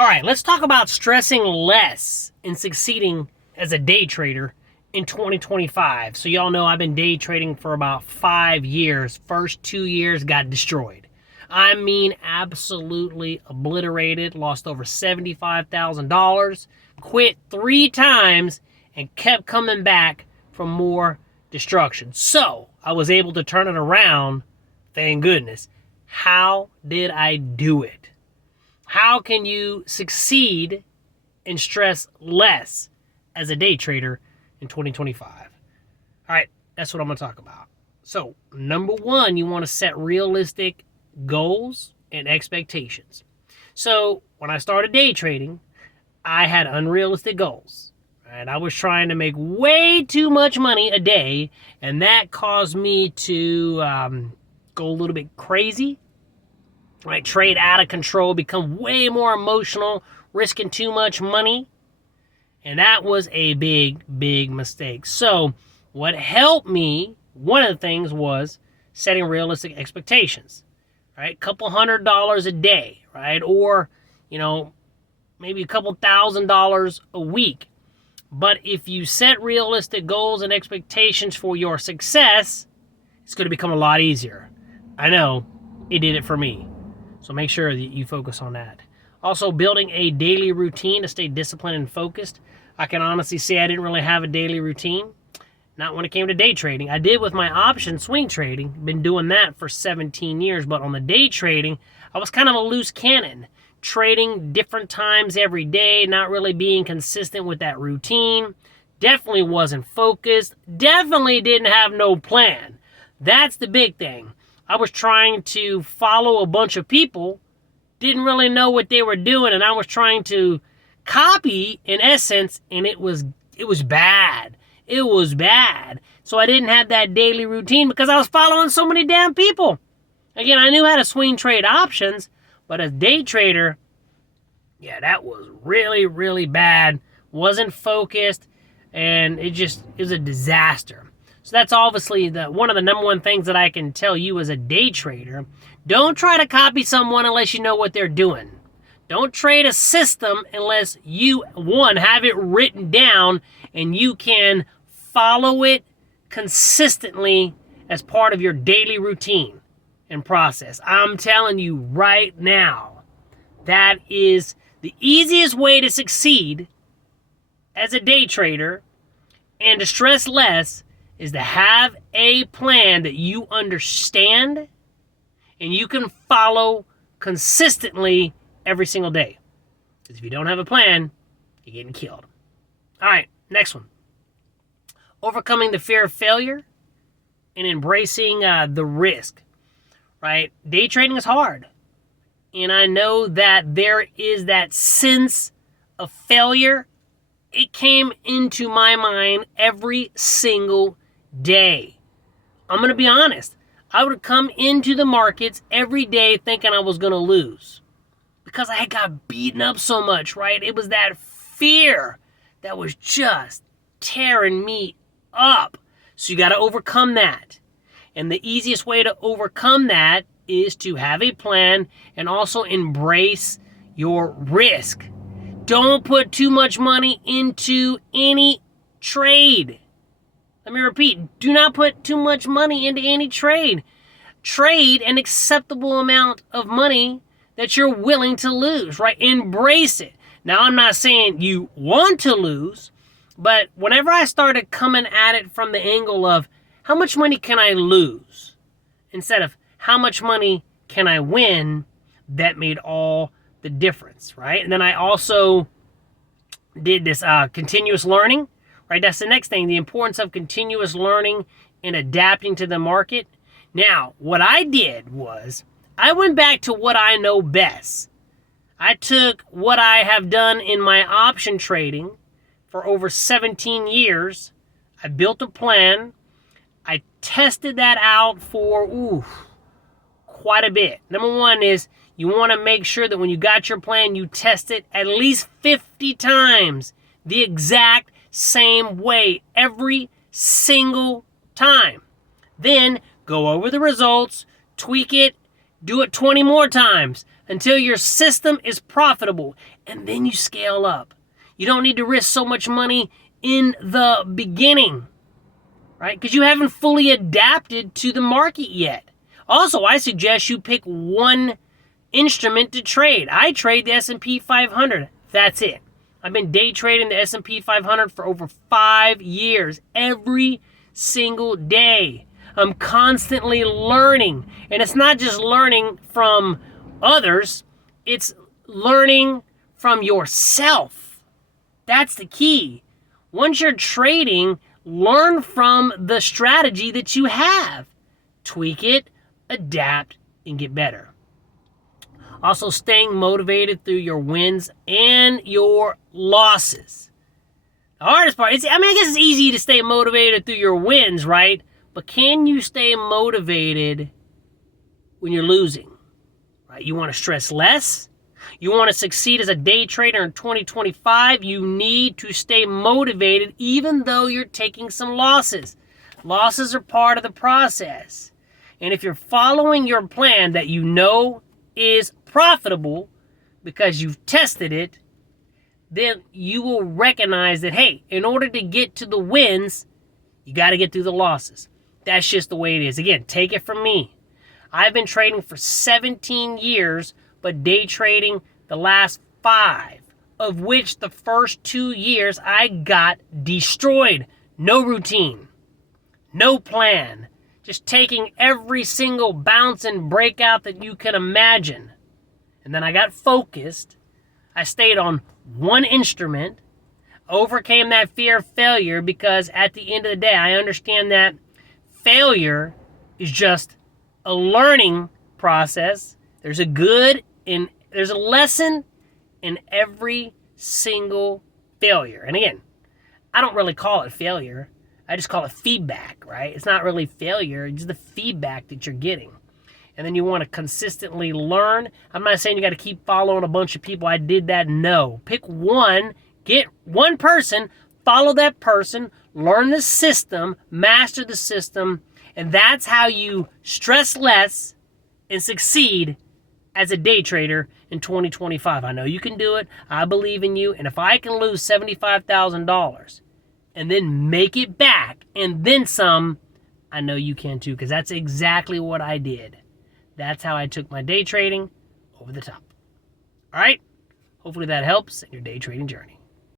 All right, let's talk about stressing less and succeeding as a day trader in 2025. So y'all know I've been day trading for about 5 years. First 2 years got destroyed. I mean, absolutely obliterated. Lost over $75,000. Quit 3 times and kept coming back for more destruction. So I was able to turn it around. Thank goodness. How did I do it? How can you succeed and stress less as a day trader in 2025? All right, that's what I'm going to talk about. So, number one, you want to set realistic goals and expectations. So, when I started day trading, I had unrealistic goals. Right? I was trying to make way too much money a day, and that caused me to go a little bit crazy. Right, trade out of control, become way more emotional, risking too much money. And that was a big, big mistake. So what helped me, one of the things was setting realistic expectations, right? Couple $100 a day, right? Or, maybe a couple $1,000s a week. But if you set realistic goals and expectations for your success, it's going to become a lot easier. I know, it did it for me. So make sure that you focus on that. Also, building a daily routine to stay disciplined and focused. I can honestly say I didn't really have a daily routine. Not when it came to day trading. I did with my option swing trading. Been doing that for 17 years. But on the day trading, I was kind of a loose cannon. Trading different times every day. Not really being consistent with that routine. Definitely wasn't focused. Definitely didn't have no plan. That's the big thing. I was trying to follow a bunch of people, didn't really know what they were doing, and I was trying to copy, in essence, and it was bad. It was bad. So I didn't have that daily routine because I was following so many damn people. Again, I knew how to swing trade options, but as day trader, yeah, that was really, really bad. Wasn't focused, and it was a disaster. So that's obviously one of the number one things that I can tell you as a day trader. Don't try to copy someone unless you know what they're doing. Don't trade a system unless you, one, have it written down and you can follow it consistently as part of your daily routine and process. I'm telling you right now, that is the easiest way to succeed as a day trader and to stress less is to have a plan that you understand and you can follow consistently every single day. Because if you don't have a plan, you're getting killed. All right, next one. Overcoming the fear of failure and embracing the risk, right? Day trading is hard. And I know that there is that sense of failure. It came into my mind every single day. I'm going to be honest. I would come into the markets every day thinking I was going to lose because I got beaten up so much, right? It was that fear that was just tearing me up. So you got to overcome that. And the easiest way to overcome that is to have a plan and also embrace your risk. Don't put too much money into any trade. Let me repeat, do not put too much money into any trade. Trade an acceptable amount of money that you're willing to lose, right? Embrace it. Now, I'm not saying you want to lose, but whenever I started coming at it from the angle of how much money can I lose instead of how much money can I win, that made all the difference, right? And then I also did this continuous learning. Right, that's the next thing, the importance of continuous learning and adapting to the market. Now, what I did was I went back to what I know best. I took what I have done in my option trading for over 17 years. I built a plan. I tested that out for quite a bit. Number one is you want to make sure that when you got your plan, you test it at least 50 times the exact same way every single time. Then go over the results, tweak it, do it 20 more times until your system is profitable, and then you scale up. You don't need to risk so much money in the beginning, right? Because you haven't fully adapted to the market yet. Also, I suggest you pick one instrument to trade. I trade the S&P 500. That's it. I've been day trading the S&P 500 for over 5 years, every single day. I'm constantly learning, and it's not just learning from others, it's learning from yourself. That's the key. Once you're trading, learn from the strategy that you have. Tweak it, adapt, and get better. Also, staying motivated through your wins and your losses. The hardest part is, I guess it's easy to stay motivated through your wins, right? But can you stay motivated when you're losing? Right? You want to stress less? You want to succeed as a day trader in 2025? You need to stay motivated even though you're taking some losses. Losses are part of the process. And if you're following your plan that you know is profitable because you've tested it, then you will recognize that, hey, in order to get to the wins, you got to get through the losses. That's just the way it is. Again, take it from me. I've been trading for 17 years, but day trading the last 5, of which the first 2 years I got destroyed. No routine, no plan, just taking every single bounce and breakout that you can imagine. And then I got focused. I stayed on one instrument, overcame that fear of failure, because at the end of the day, I understand that failure is just a learning process. There's a lesson in every single failure. And again, I don't really call it failure. I just call it feedback, right? It's not really failure. It's just the feedback that you're getting. And then you want to consistently learn. I'm not saying you got to keep following a bunch of people. I did that. No. Pick one, get one person, follow that person, learn the system, master the system, and that's how you stress less and succeed as a day trader in 2025. I know you can do it. I believe in you. And if I can lose $75,000 and then make it back and then some, I know you can too, because that's exactly what I did. That's how I took my day trading over the top. All right? Hopefully that helps in your day trading journey.